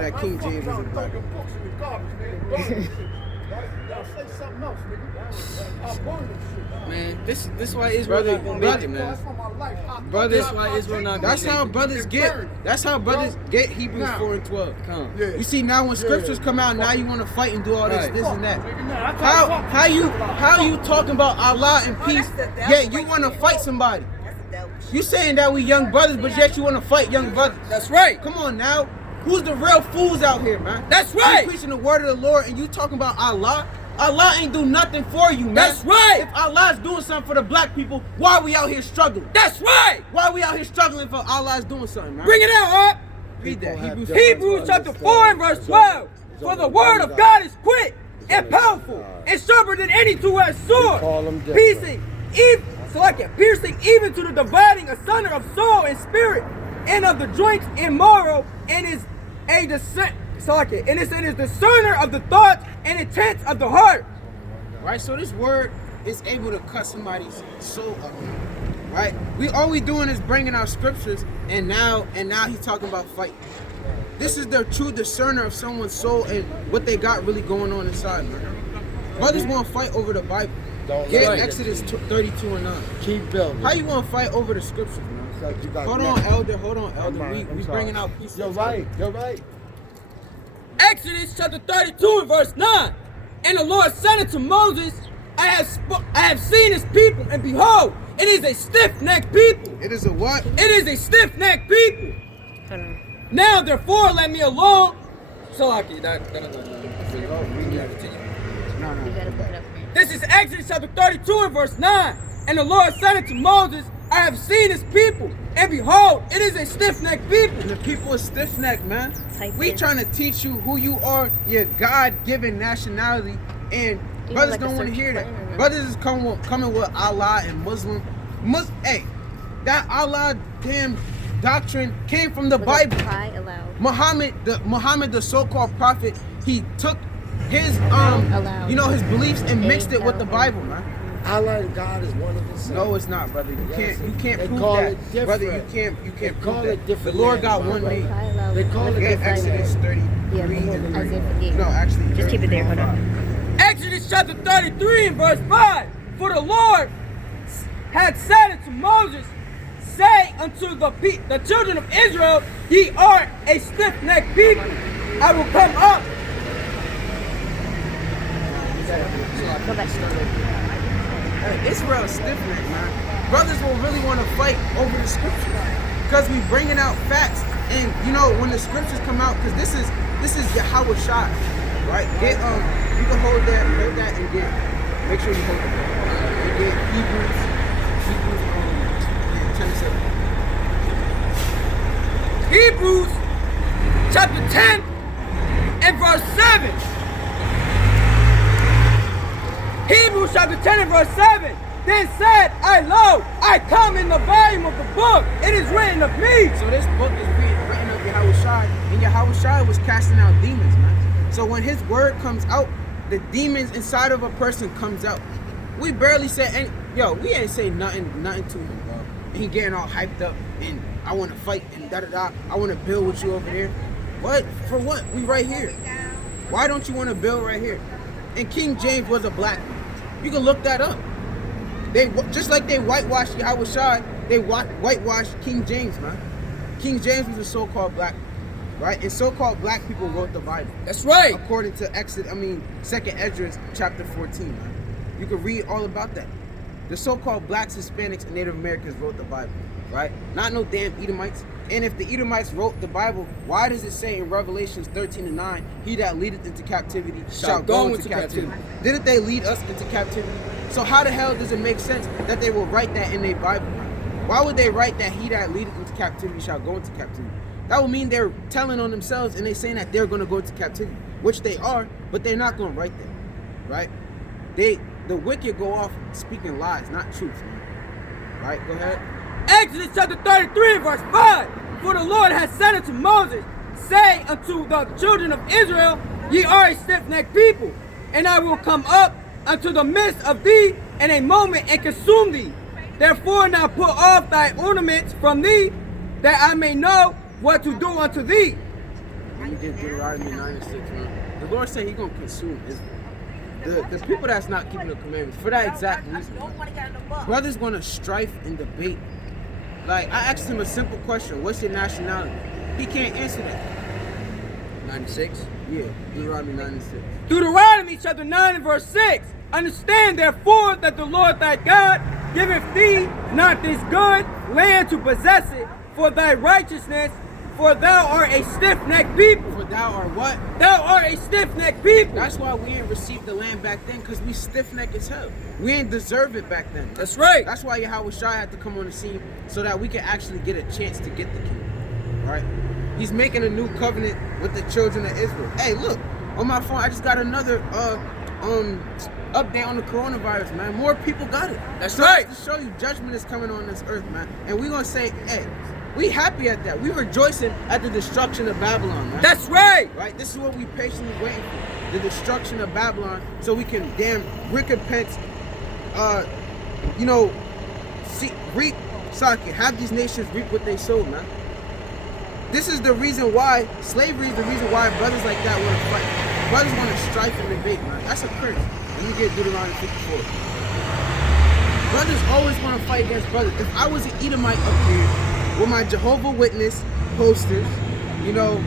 that King James was in the Bible. Man, this why Israel not gonna make it, man. Brothers, why Israel not? That's how brothers get. That's how brothers get Hebrews 4 and 12. Come. You see, now when scriptures come out, now you want to fight and do all this, this and that. How you talking about Allah and peace? Yet you want to fight somebody. You saying that we young brothers, but yet you want to fight young brothers. That's right. Come on now. Who's the real fools out here, man? That's right. You preaching the word of the Lord and you talking about Allah? Allah ain't do nothing for you, man. That's right. If Allah's doing something for the black people, why are we out here struggling? That's right. Why are we out here struggling if Allah's doing something, man? Bring it out, up. Read that. Hebrews chapter 4 and verse 12. For the word of God is quick and powerful and sharper than any two-edged sword, piercing even to the dividing asunder of soul and spirit, and of the joints and marrow, and is a discerner of the thoughts and intents of the heart. Right, so this word is able to cut somebody's soul up. Right, all we doing is bringing out scriptures, and now he's talking about fight. This is the true discerner of someone's soul and what they got really going on inside, man. Brothers want to fight over the Bible. Get Exodus 32 and 9. Keep building. How you want to fight over the scriptures, man? Hold on, elder. We bringing out pieces. You're right. Exodus chapter 32 and verse 9. And the Lord said unto Moses, I have seen his people, and behold, it is a stiff-necked people. It is a what? It is a stiff-necked people. Now therefore let me alone. So I can This is Exodus chapter 32 and verse 9. And the Lord said unto Moses, I have seen his people, and behold, it is a stiff-necked people. And the people is stiff-necked, man. We trying to teach you who you are, your God-given nationality, and brothers don't want to hear that. Brothers is coming with Allah and Muslim. Hey, that Allah damn doctrine came from the Bible. Muhammad, the so-called prophet, he took his his beliefs and mixed it with the Bible, man. Allah and God is one of the same. No, it's not, brother. You can't prove that, brother. You can't prove that. The Lord got one name. They call it Exodus 33. No, actually, just keep it there. Hold on. Exodus chapter 33 and verse 5. For the Lord had said unto Moses, say unto the children of Israel, ye are a stiff-necked people. I will come up. Go back. Israel stiff-necked, man. Brothers will really want to fight over the scriptures because we bringing out facts, and when the scriptures come out, because this is Yahweh Shai, right? Get you can hold that, and get. Make sure you hold it. And get Hebrews 10:7. Hebrews chapter 10 and verse 7. Hebrews chapter 10 and verse 7. Then said I, lo, I come in the volume of the book. It is written of me. So this book is written of Yahweh Shai, and Yahweh Shai was casting out demons, man. So when his word comes out, the demons inside of a person comes out. We barely said any, we ain't say nothing to him, bro. And he getting all hyped up, and I want to fight, and da-da-da. I want to build with you over there. What? For what? We right here. Why don't you want to build right here? And King James was a black man. You can look that up. They just like they whitewashed Yahweh Shai, they whitewashed King James, man. King James was a so-called black man, right? And so-called black people wrote the Bible. That's right. According to 2nd Esdras chapter 14, man. You can read all about that. The so-called blacks, Hispanics, and Native Americans wrote the Bible, right? Not no damn Edomites. And if the Edomites wrote the Bible, why does it say in Revelations 13 and 9, he that leadeth into captivity shall go into captivity? Didn't they lead us into captivity? So how the hell does it make sense that they will write that in their Bible? Why would they write that he that leadeth into captivity shall go into captivity? That would mean they're telling on themselves and they're saying that they're going to go into captivity, which they are, but they're not going to write that, right? The wicked go off speaking lies, not truth, right? Go ahead. Exodus chapter 33 verse 5. For the Lord has said unto Moses, say unto the children of Israel, ye are a stiff-necked people, and I will come up unto the midst of thee in a moment and consume thee. Therefore now put off thy ornaments from thee, that I may know what to do unto thee. Let me get Deuteronomy 9 and 6, man. The Lord said He's gonna consume Israel. The people that's not keeping the commandments for that exact reason. Brothers gonna strife and debate. Like, I asked him a simple question: what's your nationality? He can't answer that. 96? Yeah, Deuteronomy 9 and 6. Deuteronomy chapter 9 and verse 6. Understand therefore that the Lord thy God giveth thee not this good land to possess it for thy righteousness, for thou art a stiff-necked people. For thou art what? Thou art a stiff-necked people. That's why we ain't received the land back then, because we stiff-necked as hell. We ain't deserve it back then. That's right. That's why Yahweh Shai had to come on the scene so that we can actually get a chance to get the kingdom. Right? He's making a new covenant with the children of Israel. Hey, look, on my phone, I just got another update on the coronavirus, man. More people got it. That's right. To show you judgment is coming on this earth, man. And we're going to say, hey, we happy at that. We rejoicing at the destruction of Babylon, man. That's right. Right? This is what we patiently waiting for. The destruction of Babylon, so we can recompense, have these nations reap what they sowed, man. This is the reason why, slavery is the reason why brothers like that want to fight. Brothers want to strife and debate, man. That's a curse. Let me get Deuteronomy 54. Brothers always want to fight against brothers. If I was an Edomite up here with my Jehovah Witness posters,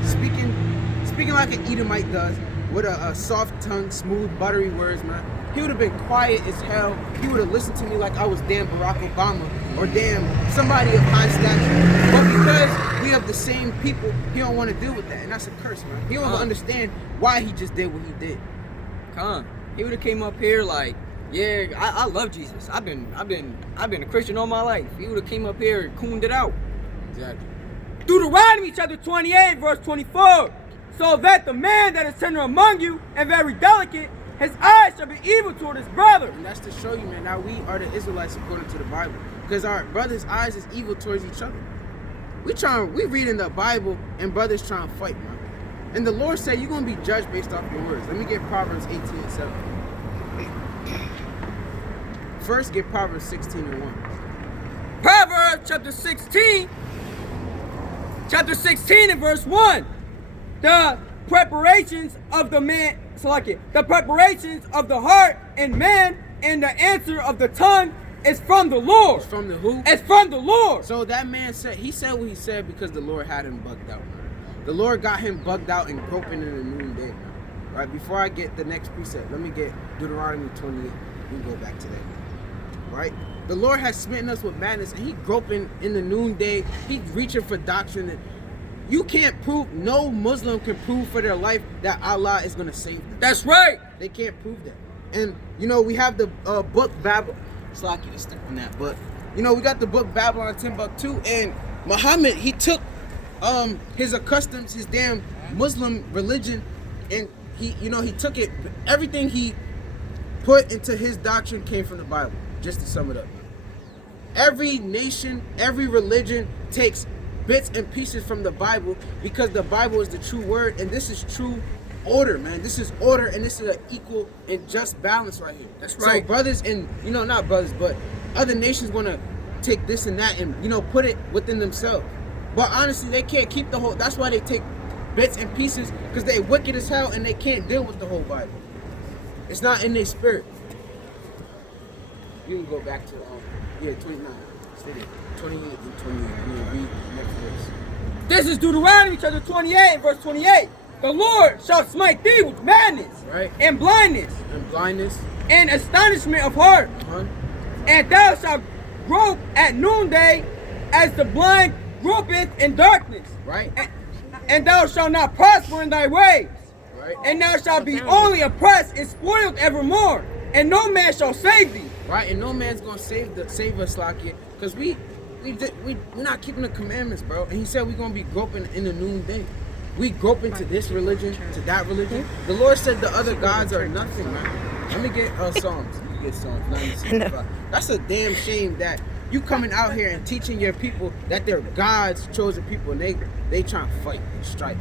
speaking like an Edomite does, with a soft tongue, smooth, buttery words, man, he would have been quiet as hell. He would have listened to me like I was damn Barack Obama or damn somebody of high stature. But because we have the same people, he don't want to deal with that, and that's a curse, man. He don't understand why he just did what he did. He would have came up here like, yeah, I love Jesus. I've been a Christian all my life. He would have came up here and cooned it out. Exactly. Deuteronomy chapter 28 verse 24. So that the man that is tender among you and very delicate, his eyes shall be evil toward his brother. And that's to show you, man, now we are the Israelites according to the Bible. Because our brothers' eyes is evil towards each other. We reading the Bible and brothers trying to fight, man. And the Lord said you're going to be judged based off your words. Let me get Proverbs 18 and 7. First, get Proverbs 16 and 1. Proverbs chapter 16 and verse 1. The preparations of the man, the preparations of the heart and man and the answer of the tongue is from the Lord. It's from the who? It's from the Lord. So that man said what he said because the Lord had him bugged out. The Lord got him bugged out and groping in the noonday. Right, before I get the next precept, let me get Deuteronomy 28. We can go back to that. Right? The Lord has smitten us with madness, and he groping in the noonday. He's reaching for doctrine. And you can't prove, no Muslim can prove for their life that Allah is going to save them. That's right. They can't prove that. And, we have the book Babylon. It's like you to step on that. But, we got the book Babylon Timbuktu. And Muhammad, he took his customs, his damn Muslim religion, and he took it. Everything he put into his doctrine came from the Bible. Just to sum it up. Every nation, every religion takes bits and pieces from the Bible because the Bible is the true word, and this is true order, man. This is order, and this is an equal and just balance right here. That's right. So brothers and, not brothers, but other nations want to take this and that and, put it within themselves. But honestly, they can't keep the whole, that's why they take bits and pieces, because they wicked as hell and they can't deal with the whole Bible. It's not in their spirit. You can go back to 29. Stay there. 28 and 28. And then read the next verse. This is Deuteronomy chapter 28, verse 28. The Lord shall smite thee with madness, right, and blindness, and astonishment of heart. And thou shalt grope at noonday as the blind gropeth in darkness. Right. And thou shalt not prosper in thy ways. Right. And thou shalt be only oppressed and spoiled evermore. And no man shall save thee. Right, and no man's gonna save us, Lakia, because we're not keeping the commandments, bro. And he said we're gonna be groping in the noonday. We groping to this religion, to that religion. The Lord said the other gods are nothing, man. Let me get Psalms. You get Psalms 96. That's a damn shame that you coming out here and teaching your people that they're God's chosen people, and they trying to fight and strife.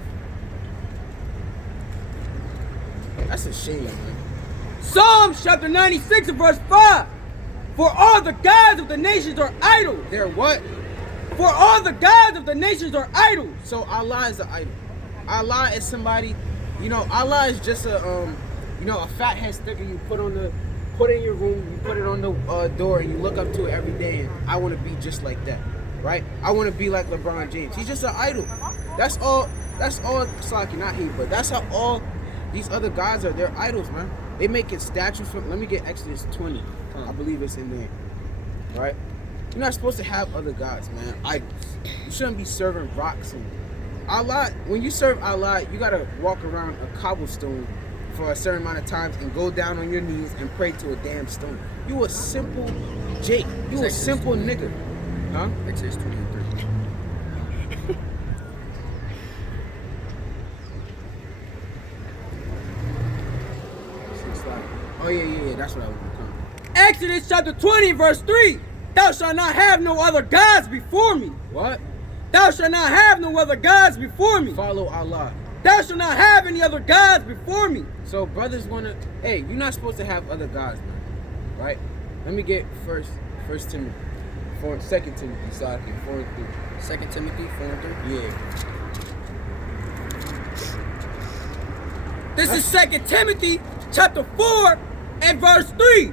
That's a shame, man. Psalms chapter 96 and verse 5. For all the gods of the nations are idols. They're what? For all the gods of the nations are idols. So Allah is an idol. Allah is somebody, Allah is just a fat head sticker you put in your room, you put it on the door, and you look up to it every day. And I want to be just like that, right? I want to be like LeBron James. He's just an idol. That's all. Slaki, not he, but that's how all these other guys are. They're idols, man. They making statues from. Let me get Exodus 20. I believe it's in there, right? You're not supposed to have other gods, man. Idols. You shouldn't be serving rocks and Allah. When you serve Allah, you gotta walk around a cobblestone for a certain amount of times and go down on your knees and pray to a damn stone. You a simple Jake. You a simple nigga. Huh? Exodus 23. Oh yeah. That's what I want to come. Exodus chapter 20, verse 3. Thou shalt not have no other gods before me. What? Thou shalt not have no other gods before me. Follow Allah. Thou shalt not have any other gods before me. So brothers wanna, hey, you're not supposed to have other gods, man. Right? Let me get First Timothy, 2 Timothy, so I can 4 and 3. 2 Timothy 4 and 3? Yeah. This is 2 Timothy chapter 4 and verse 3.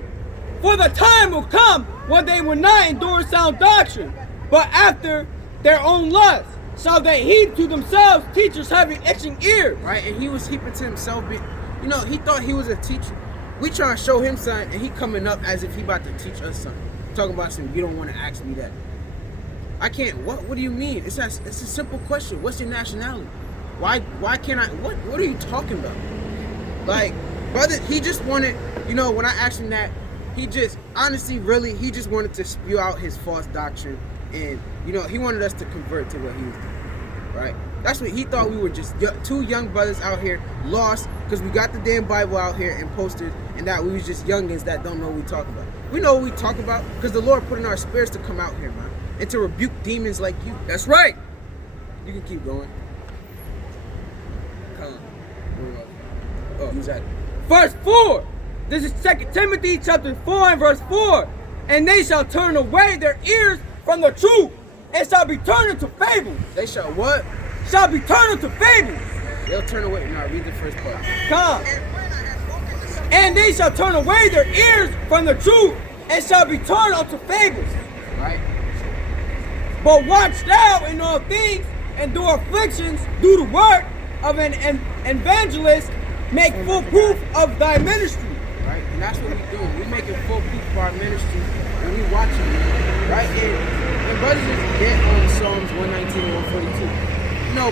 For the time will come when they will not endure sound doctrine, but after their own lust shall they heap to themselves teachers having itching ears. Right, and he was heaping to himself. He thought he was a teacher. We trying to show him something, and he coming up as if he about to teach us something. Talking about something, you don't want to ask me that. I can't. What do you mean? It's a simple question. What's your nationality? Why can't I? What are you talking about? Like, brother, he just wanted. When I asked him that, he just he just wanted to spew out his false doctrine, and he wanted us to convert to what he was doing, right? That's what he thought. We were just two young brothers out here lost because we got the damn Bible out here and posters, and that we was just youngins that don't know what we talk about. We know what we talk about because the Lord put in our spirits to come out here, man, and to rebuke demons like you. That's right. You can keep going. Come on. Oh, who's that? Verse 4. This is 2 Timothy chapter 4 and verse 4. And they shall turn away their ears from the truth, and shall be turned into fables. They shall what? Shall be turned into fables. They'll turn away. No, read the first part. Come. And they shall turn away their ears from the truth, and shall be turned unto fables. Right? But watch thou in all things, endure afflictions, do the work of an evangelist, make full proof of thy ministry. Right? And that's what we do. We making full proof of our ministry when we watching it. Right? And brothers get on Psalms 119 and 142.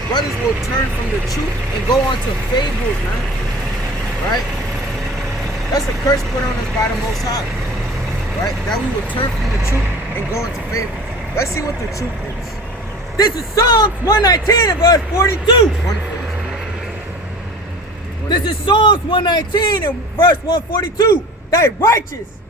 Brothers will turn from the truth and go on to fables, man. Right? That's a curse put on us by the Most High. Right? That we will turn from the truth and go into fables. Let's see what the truth is. This is Psalms 119 and verse 42. 142. This is Psalms 119 and verse 142. Thy righteousness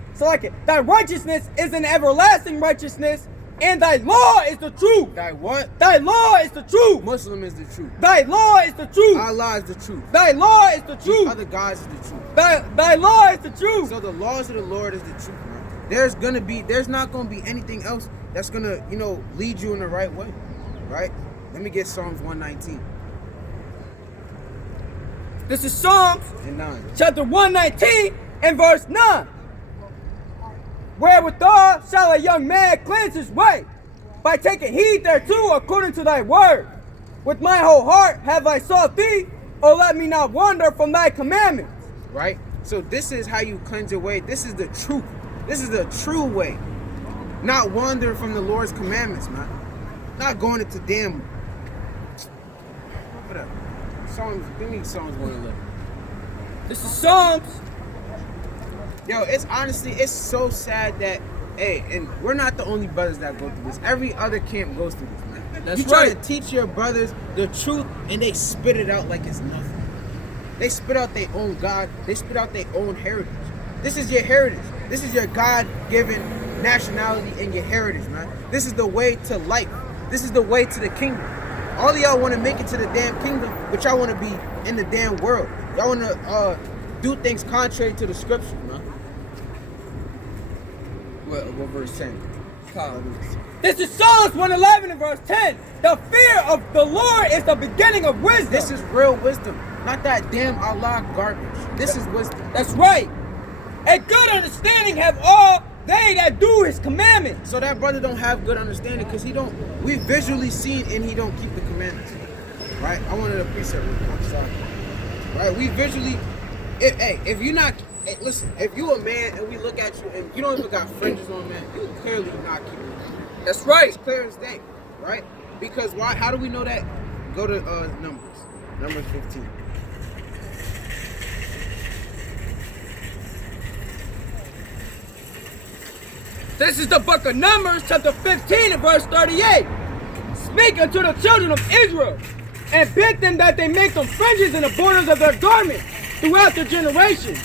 is an everlasting righteousness, and thy law is the truth. Thy what? Thy law is the truth. Muslim is the truth. Thy law is the truth. Allah is the truth. Thy law is the truth. Other gods is the truth. Thy law is the truth. So the laws of the Lord is the truth, man. There's not gonna be anything else that's gonna, lead you in the right way. Right? Let me get Psalms 119. This is Psalms and 9. Chapter 119 and verse 9. Wherewithal shall a young man cleanse his way, by taking heed thereto according to thy word. With my whole heart have I sought thee, O let me not wander from thy commandments. Right? So this is how you cleanse your way. This is the truth. This is the true way. Not wandering from the Lord's commandments, man. Not going into damn... Whatever. Give me Psalms 111. This is Psalms. Yo, it's so sad that, and we're not the only brothers that go through this. Every other camp goes through this, man. That's you try right. to teach your brothers the truth, and they spit it out like it's nothing. They spit out their own God. They spit out their own heritage. This is your heritage. This is your God-given nationality and your heritage, man. This is the way to life. This is the way to the kingdom. All of y'all want to make it to the damn kingdom, but y'all want to be in the damn world. Y'all want to do things contrary to the scriptures, man. What verse 10? This is Psalms 111 and verse 10. The fear of the Lord is the beginning of wisdom. This is real wisdom, not that damn Allah garbage. This is wisdom. That's right. A good understanding have all they that do his commandments. So that brother don't have good understanding because we visually see it and he don't keep the commandments. Right? I wanted a precept. I'm sorry. Right? We visually, if you're not, listen, if you a man and we look at you and you don't even got fringes on, man, you clearly not keeping it. That's right. It's clear as day. Right? Because why? How do we know that? Go to Numbers. Numbers 15. This is the book of Numbers, chapter 15 and verse 38. Speak unto the children of Israel, and bid them that they make them fringes in the borders of their garments throughout their generations,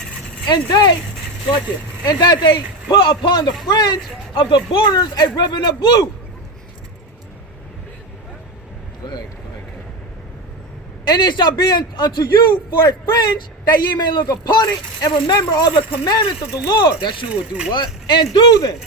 and that they put upon the fringe of the borders a ribbon of blue. Go ahead. And it shall be unto you for a fringe, that ye may look upon it and remember all the commandments of the Lord. That you will do what? And do them.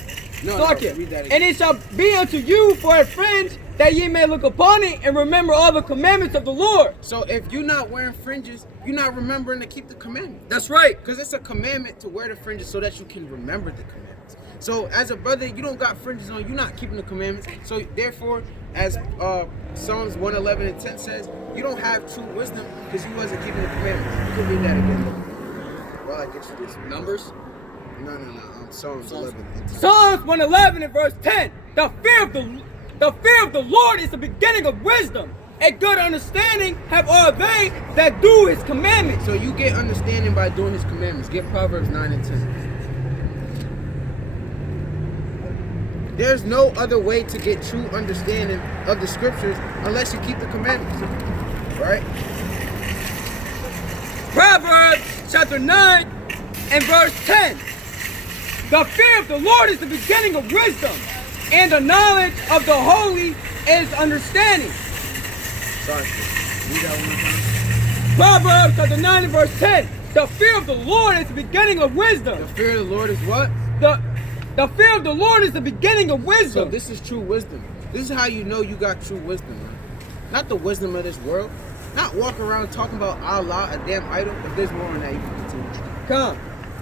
No, read that again. And it shall be unto you for a fringe, that ye may look upon it and remember all the commandments of the Lord. So if you're not wearing fringes, you're not remembering to keep the commandments. That's right. Because it's a commandment to wear the fringes so that you can remember the commandments. So as a brother, you don't got fringes on, you're not keeping the commandments. So therefore, as Psalms 111 and 10 says, you don't have true wisdom because you wasn't keeping the commandments. You can read that again. While I get you this. Numbers? No. Psalms 11 and 10. Psalms 111 and verse 10. The fear of the Lord is the beginning of wisdom. A good understanding have all they that do his commandments. So you get understanding by doing his commandments. Get Proverbs 9 and 10. There's no other way to get true understanding of the scriptures unless you keep the commandments. Right? Proverbs chapter 9 and verse 10. The fear of the Lord is the beginning of wisdom, and the knowledge of the holy is understanding. Sorry. Read that one more time. Proverbs chapter 9 and verse 10. The fear of the Lord is the beginning of wisdom. The fear of the Lord is what? The fear of the Lord is the beginning of wisdom. So this is true wisdom. This is how you know you got true wisdom, man. Not the wisdom of this world. Not walk around talking about Allah, a damn idol. If there's more on that, you can continue. Come.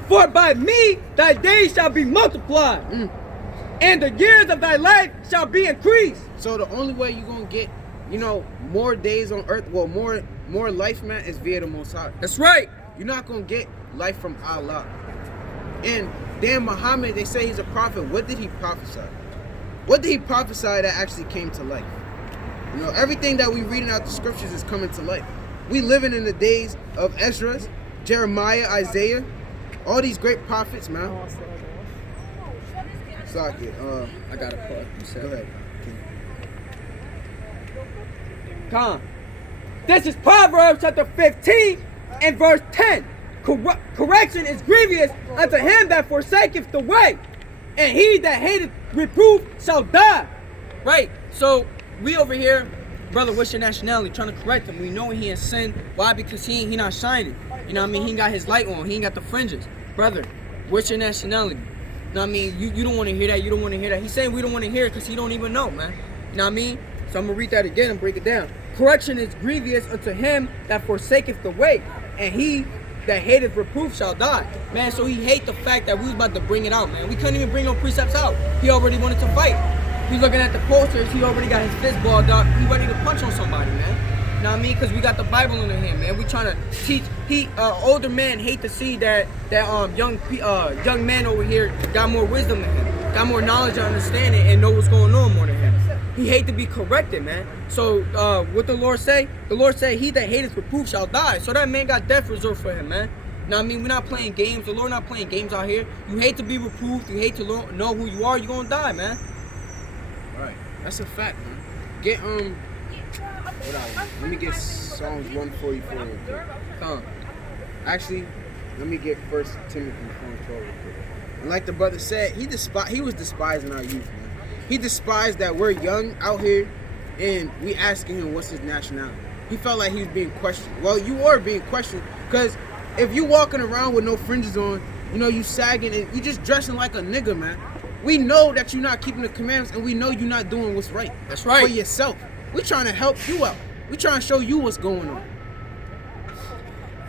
For by me thy days shall be multiplied, and the years of thy life shall be increased. So the only way you're going to get, more days on earth, well, more life, man, is via the Most High. That's right. You're not going to get life from Allah. And damn Muhammad, they say he's a prophet. What did he prophesy? What did he prophesy that actually came to life? Everything that we reading out the scriptures is coming to life. We living in the days of Ezra, Jeremiah, Isaiah, all these great prophets, man. I got a part. Go ahead. Come. This is Proverbs chapter 15 and verse 10. Correction is grievous unto him that forsaketh the way, and he that hateth reproof shall die. Right. So we over here, brother, what's your nationality? Trying to correct him. We know he in sin. Why? Because he not shining. You know what I mean? He ain't got his light on. He ain't got the fringes. Brother, what's your nationality? You know what I mean? You don't want to hear that. You don't want to hear that. He's saying we don't want to hear it because he don't even know, man. You know what I mean? So I'm going to read that again and break it down. Correction is grievous unto him that forsaketh the way, and he that hateth reproof shall die. Man, so he hate the fact that we was about to bring it out, man. We couldn't even bring no precepts out. He already wanted to fight. He's looking at the posters. He already got his fist balled up. He ready to punch on somebody, man. You know what I mean? Because we got the Bible in hand, man. We trying to teach. Older men hate to see that young man over here got more wisdom than him, got more knowledge and understanding, and know what's going on more than him. He hate to be corrected, man. So what the Lord say? The Lord say, he that hateth reproof shall die. So that man got death reserved for him, man. Now, I mean, we're not playing games. The Lord not playing games out here. You hate to be reproved. You hate to know who you are. You're going to die, man. Right. That's a fact, man. Get, let me get Psalms 144 real quick. Actually, let me get 1 Timothy 4:12 real quick. And like the brother said, he was despising our youth, man. He despised that we're young out here and we asking him what's his nationality. He felt like he was being questioned. Well, you are being questioned because if you walking around with no fringes on, you sagging and you just dressing like a nigga, man. We know that you're not keeping the commandments, and we know you're not doing what's right. That's right. For yourself. We're trying to help you out. We're trying to show you what's going on.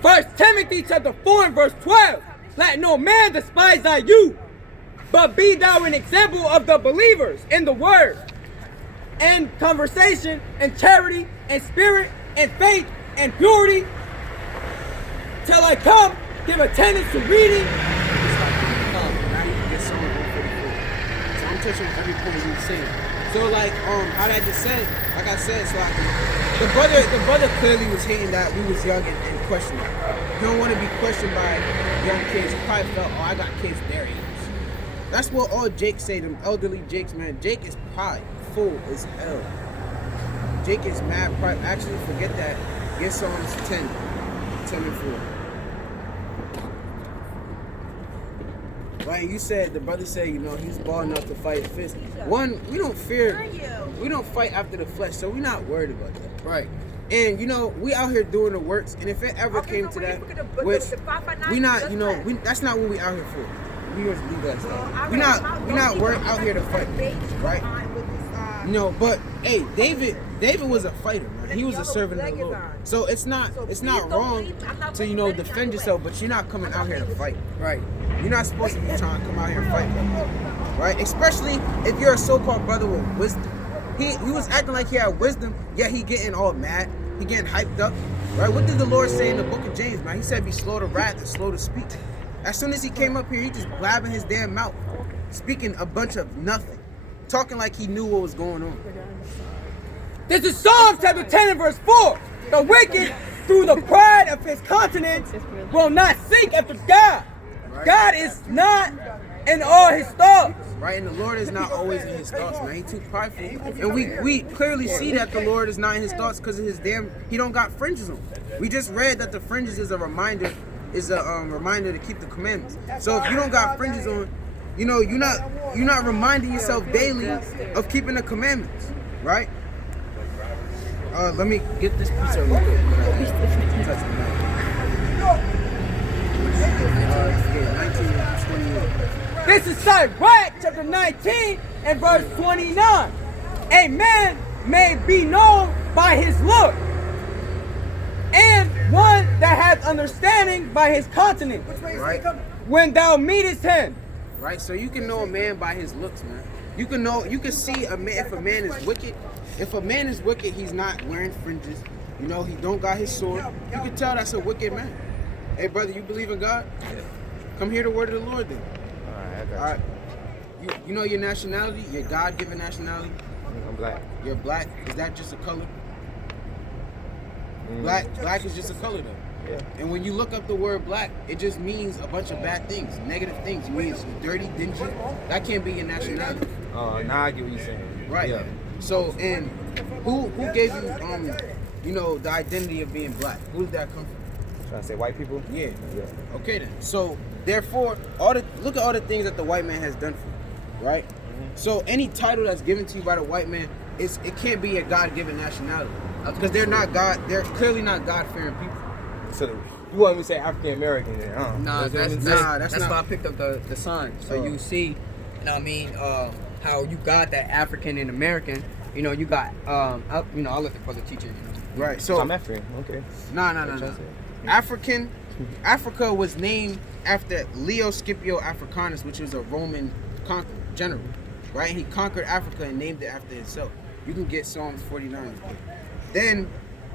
1 Timothy chapter 4 and verse 12. Let no man despise thy youth, but be thou an example of the believers in the word, and conversation, and charity, and spirit, and faith, and purity. Till I come, give attendance to reading. Now you can get someone 144. So I'm touching every point you're saying. So like how I just said, like I said, so the brother clearly was hating that we was young and questioning. He don't want to be questioned by young kids. He probably felt, oh, I got kids their age. That's what all Jake say, them elderly Jakes, man. Jake is prideful as hell. Jake is mad pride. Actually, forget that. Get Psalms 10 and 4. Right, you said, the brother said, you know, he's bald enough to fight a fist. One, we don't fight after the flesh, so we're not worried about that. Right. And, you know, we out here doing the works, and if it ever came to that, which we not, you know, that's not what we out here for. We just leave that stuff. We're not worried out here to fight, right? You know, but, hey, David was a fighter, man. He was a servant of the Lord. So it's not wrong to, you know, defend yourself, but you're not coming out here to fight. Right. You're not supposed to be trying to come out here and fight, brother. Right? Especially if you're a so-called brother with wisdom. He was acting like he had wisdom, yet he getting all mad. He getting hyped up. Right? What did the Lord say in the book of James, man? He said be slow to wrath and slow to speak. As soon as he came up here, he just blabbing his damn mouth, speaking a bunch of nothing, talking like he knew what was going on. This is Psalms chapter 10 and verse 4. The wicked, through the pride of his countenance, will not seek after God. Right? God is not in all his thoughts. Right, and the Lord is not always in his thoughts, man. He's too prideful. And we clearly see that the Lord is not in his thoughts because of his he don't got fringes on. We just read that the fringes is a reminder to keep the commandments. So if you don't got fringes on, you know, you're not reminding yourself daily of keeping the commandments, right? Let me get this piece of This is Sirach chapter 19 and verse 29. A man may be known by his look, and one that hath understanding by his countenance. Right. When thou meetest him. Right, so you can know a man by his looks, man. You can see a man if a man is wicked. If a man is wicked, he's not wearing fringes. You know, he don't got his sword. You can tell that's a wicked man. Hey, brother, you believe in God? Yeah. Come hear the word of the Lord then. All right. You know your nationality, your God-given nationality? I'm black. You're black. Is that just a color? Black is just a color, though. Yeah. And when you look up the word black, it just means a bunch of bad things, negative things. It means dirty, dingy. That can't be your nationality. Oh, now I get what you're saying. Right. Yeah. So, and who gave you, the identity of being black? Who did that come from? Trying to say white people? Yeah. Okay then. So, therefore, look at all the things that the white man has done for you, right? Mm-hmm. So, any title that's given to you by the white man, it can't be a God-given nationality because they're clearly not God-fearing people. So you want me to say African American then, huh? Nah, that's not. why I picked up the sign. So you see, you know what I mean, how you got that African and American. You know, you got I'll let the brother teach it. Right. So I'm African. Okay. No. Africa was named after Leo Scipio Africanus, which was a Roman general, right? He conquered Africa and named it after himself. You can get Psalms 49. Then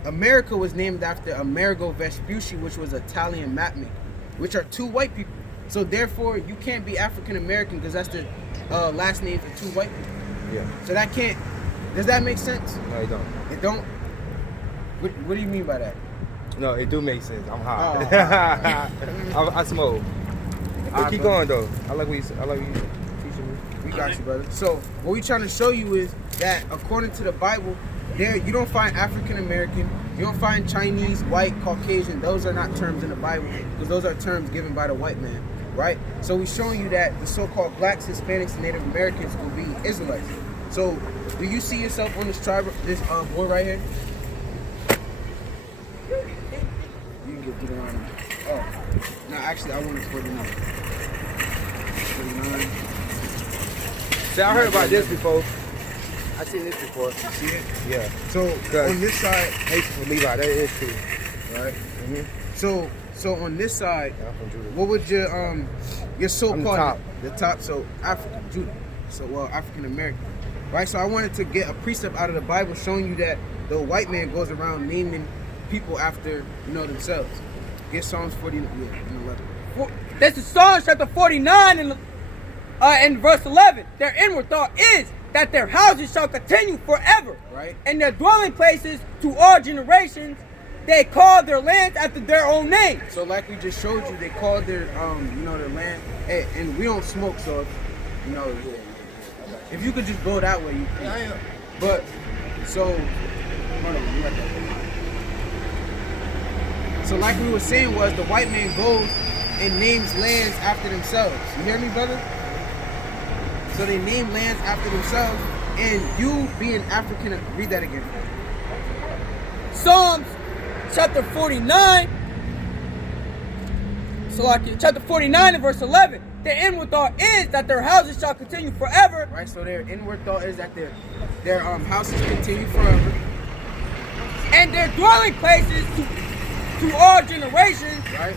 America was named after Amerigo Vespucci, which was an Italian mapmaker, which are two white people. So therefore, you can't be African American because that's the last name for two white people. Yeah. So that can't. Does that make sense? No, it don't. It don't. What do you mean by that? No, it do make sense. I'm high. I smoke. But keep going though. I like what you teaching me. We got you, brother. So what we trying to show you is that according to the Bible, you don't find African American, you don't find Chinese, white, Caucasian. Those are not terms in the Bible because those are terms given by the white man, right? So we're showing you that the so-called blacks, Hispanics, and Native Americans will be Israelites. So do you see yourself on this tribe, this boy right here? You can get Deuteronomy. Oh, no, actually, I want to 49. 49. See, I heard about this before. I seen this before. You see it? Yeah. So on this side, Haitian for Levi, that is true. right? Mm-hmm. So on this side, I'm from Judah. what would your so-called top. the top? So African Judah, so African American, right? So I wanted to get a precept out of the Bible showing you that the white man goes around naming people after themselves. Get Psalms 40 and 11. This is Psalms chapter 49 and verse 11. Their inward thought is that their houses shall continue forever, Right. and their dwelling places to all generations. They call their lands after their own name. So like we just showed you, they called their their land. Hey, and we don't smoke, so if you could just go that way, you can. But so hold on, you got that. So like we were saying was the white man goes and names lands after themselves. You hear me, brother? So they name lands after themselves, and you being African, read that again. Psalms chapter 49. Chapter 49 and verse 11. Their inward thought is that their houses shall continue forever. Right, so their inward thought is that their houses continue forever. And their dwelling places to all generations. Right.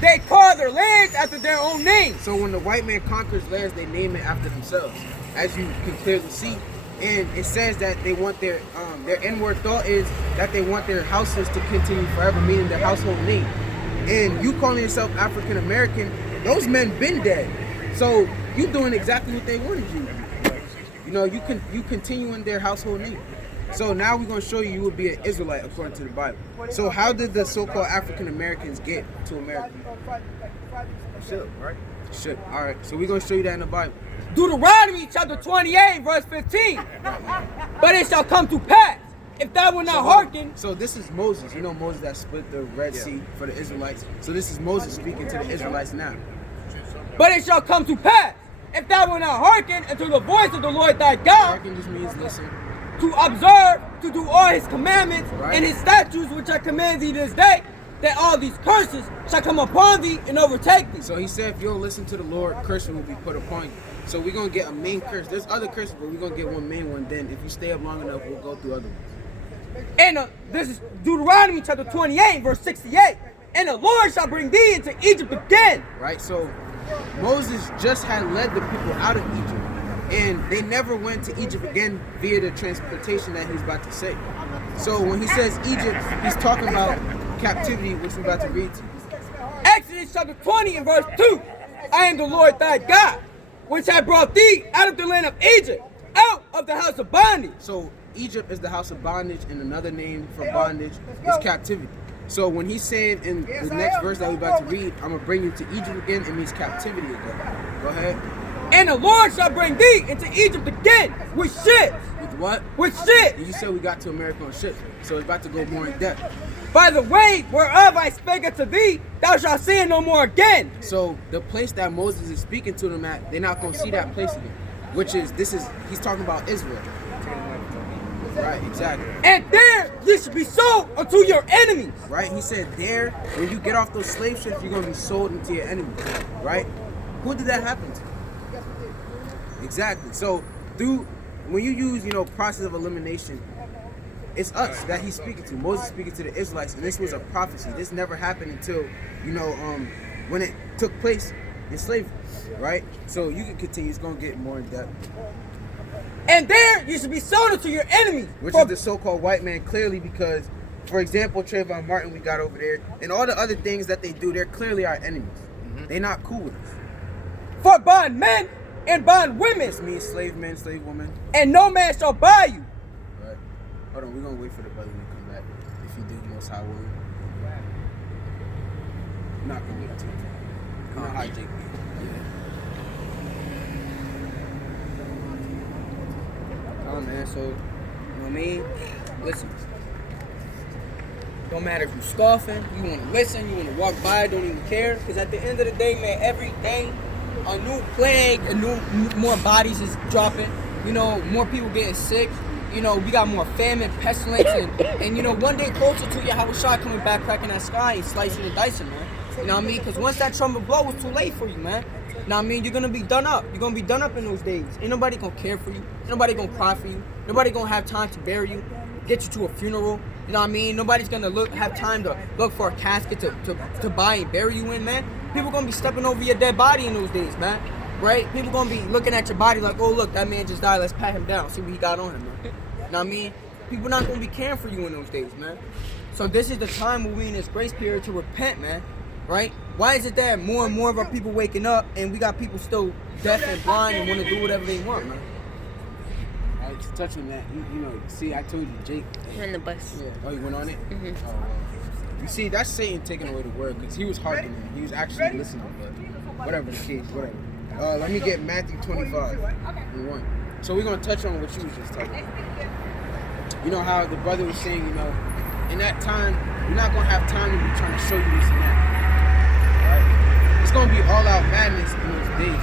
They call their lands after their own name. So when the white man conquers lands, they name it after themselves, as you can clearly see. And it says that they want their inward thought is that they want their houses to continue forever, meaning their household name. And you calling yourself African American, those men been dead. So you doing exactly what they wanted you to do. You continuing their household name. So now we're going to show you would be an Israelite according to the Bible. So how did the so-called African Americans get to America? Ship, right? Ship. All right. So we're going to show you that in the Bible. Deuteronomy chapter 28 verse 15. But it shall come to pass, if thou wilt not hearken. So this is Moses. You know Moses that split the Red Sea for the Israelites. So this is Moses speaking to the Israelites now. But it shall come to pass, if thou wilt not hearken unto the voice of the Lord thy God, Hearken just means listen. to observe, to do all his commandments Right. and his statutes which I command thee this day, that all these curses shall come upon thee and overtake thee. So he said if you don't listen to the Lord, curses will be put upon you. So we're going to get a main curse. There's other curses, but we're going to get one main one. Then if you stay up long enough, we'll go through other ones. And this is Deuteronomy chapter 28 verse 68. And the Lord shall bring thee into Egypt again. Right? So Moses just had led the people out of Egypt. And they never went to Egypt again via the transportation that he's about to say. So when he says Egypt, he's talking about captivity, which we're about to read to you. Exodus chapter 20 and verse 2. I am the Lord thy God, which hath brought thee out of the land of Egypt, out of the house of bondage. So Egypt is the house of bondage, and another name for bondage is captivity. So when he's saying in the next verse that we're about to read, I'm going to bring you to Egypt again, it means captivity again. Go ahead. And the Lord shall bring thee into Egypt again with ships. With what? With ships. You said we got to America on ships, so it's about to go more in depth. By the way whereof I spake unto thee, thou shalt see it no more again. So the place that Moses is speaking to them at, they're not going to see that place again. Which is, he's talking about Israel. Right, exactly. And there ye should be sold unto your enemies. Right, he said there, when you get off those slave ships, you're going to be sold into your enemies. Right? Who did that happen to? Exactly. So when you use, process of elimination, it's us that he's speaking to. Moses speaking to the Israelites, and this was a prophecy. This never happened until, when it took place in slavery, right? So you can continue. It's going to get more in depth. And there you should be sold unto your enemies. Which is the so-called white man, clearly, because, for example, Trayvon Martin we got over there, and all the other things that they do, they're clearly our enemies. Mm-hmm. They're not cool with us. For bond men and bond women. This means slave men, slave women. And no man shall buy you. Right. Hold on, we're going to wait for the brother to come back. If he do, most high will. I'm not going to wait too long. Come on, hijack me. Oh man, so, you know what I mean? Listen. Don't matter if you're scoffing, you want to listen, you want to walk by, don't even care. Because at the end of the day, man, every day, a new plague, more bodies is dropping. More people getting sick. you know, we got more famine, pestilence, and you know, one day closer to Yahushua coming back, cracking that sky and slicing and dicing, man. You know what I mean? Because once that trumpet blows, it's too late for you, man. You know what I mean? You're gonna be done up. You're gonna be done up in those days. Ain't nobody gonna care for you. Ain't nobody gonna cry for you. Nobody gonna have time to bury you, get you to a funeral. You know what I mean? Nobody's gonna have time to look for a casket to buy and bury you in, man. People gonna be stepping over your dead body in those days, man. Right? People gonna be looking at your body like, oh look, that man just died. Let's pat him down. See what he got on him, man. You know what I mean? People not gonna be caring for you in those days, man. So this is the time where we in this grace period to repent, man. Right? Why is it that more and more of our people waking up and we got people still deaf and blind and want to do whatever they want, man? To touch on that, you know, see, I told you, Jake. You're in the bus. Yeah. Oh, you went on it? Mm-hmm. Oh, you see, that's Satan taking away the word because he was hearkening. He was actually listening, but whatever the case, whatever. Let me get Matthew 25 and 1. So we're going to touch on what you was just talking about. You know how the brother was saying, you know, in that time, you're not going to have time to be trying to show you this and that. Right? It's going to be all out madness in those days.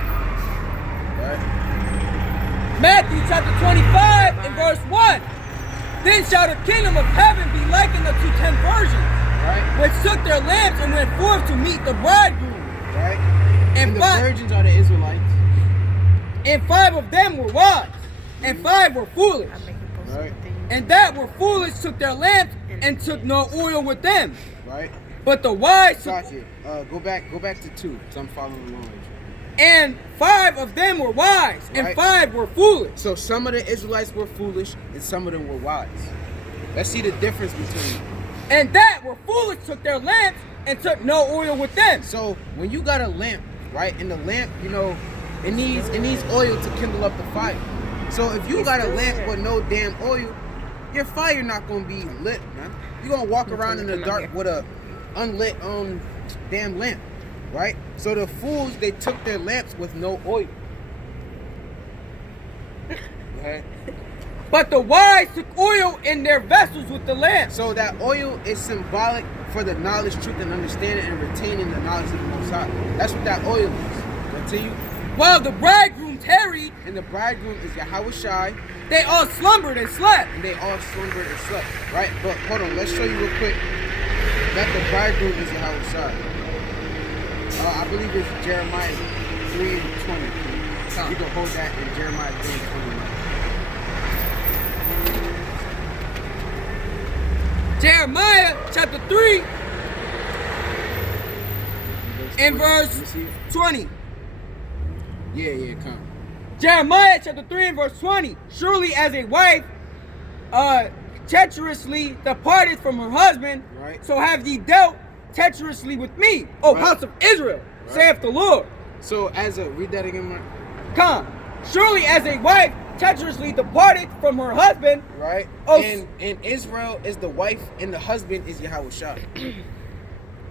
Right? Matthew chapter 25 and verse 1. Then shall the kingdom of heaven be likened unto 10 virgins, right, which took their lamps and went forth to meet the bridegroom. Right. And the virgins are the Israelites. And 5 of them were wise, and 5 were foolish. Right. And that were foolish took their lamps and took no oil with them. Right. But the wise took... Go back to 2, because I'm following along with you. And 5 of them were wise, and 5 were foolish. So some of the Israelites were foolish, and some of them were wise. Let's see the difference between them. And that were foolish took their lamps and took no oil with them. So when you got a lamp, right, and the lamp, you know, it needs oil to kindle up the fire. So if you got a lamp with no damn oil, your fire not gonna be lit, man. You're gonna walk around in the dark with a unlit damn lamp. Right? So the fools, they took their lamps with no oil. Okay? But the wise took oil in their vessels with the lamps. So that oil is symbolic for the knowledge, truth, and understanding and retaining the knowledge of the Most High. That's what that oil is. Continue. While the bridegroom tarried, and the bridegroom is Yahushua, they all slumbered and slept. And they all slumbered and slept. Right? But hold on, let's show you real quick that the bridegroom is Yahushua. I believe it's Jeremiah 3:20. You can hold that in Jeremiah 3:20. Jeremiah chapter 3 and verse 20. Yeah, come. Jeremiah chapter 3 and verse 20. Surely as a wife treacherously departed from her husband, right, so have ye dealt treacherously with me, O house of Israel, saith the Lord. So read that again, Mark. Come. Surely as a wife treacherously departed from her husband. Right. Oh, and Israel is the wife and the husband is Yahushua.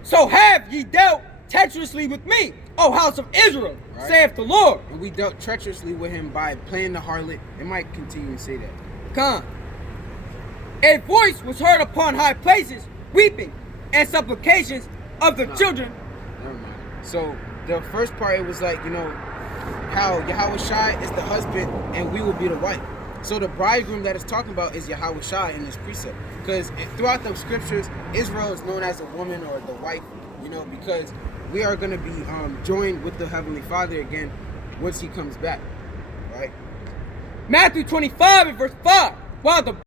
So have ye dealt treacherously with me, O house of Israel, saith the Lord. And we dealt treacherously with him by playing the harlot. It might continue to say that. Come. A voice was heard upon high places, weeping and supplications of the children. Never mind. So the first part, it was like, you know, how Yahushua is the husband and we will be the wife. So the bridegroom that is talking about is Yahushua in this precept. Because throughout the scriptures, Israel is known as a woman or the wife, you know, because we are going to be joined with the Heavenly Father again once he comes back, right? Matthew 25 and verse 5. While the